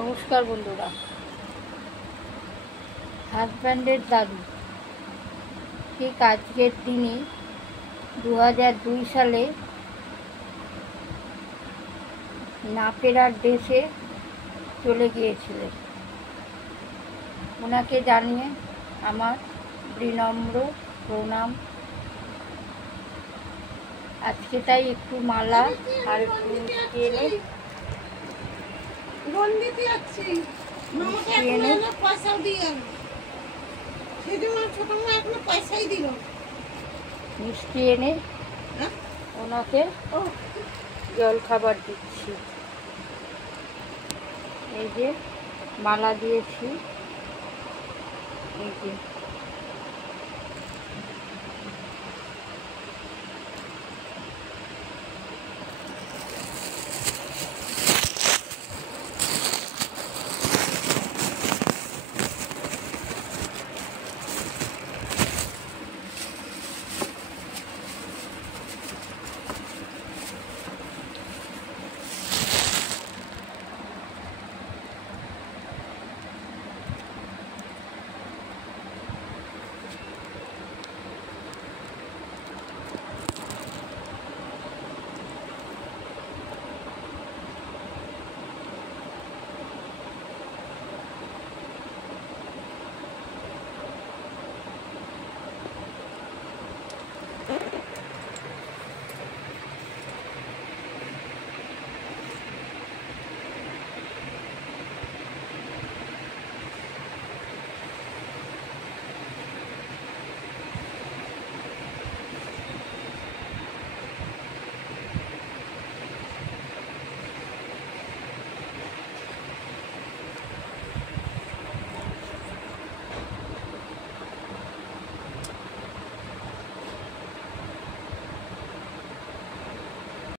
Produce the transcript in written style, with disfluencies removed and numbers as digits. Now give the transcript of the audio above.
নমস্কার বন্ধুরা। হাজব্যান্ডের দাদু ঠিক আজকের দিনে 2002 সালে না ফেরার দেশে চলে গিয়েছিলেন। ওনাকে জানিয়ে আমার বিনম্র প্রণাম। আজকে তাই একটু মালা আর একটু মিষ্টি এনে মিষ্টি এনে ওনাকে জল খাবার দিচ্ছি। এই যে মালা দিয়েছি, এই যে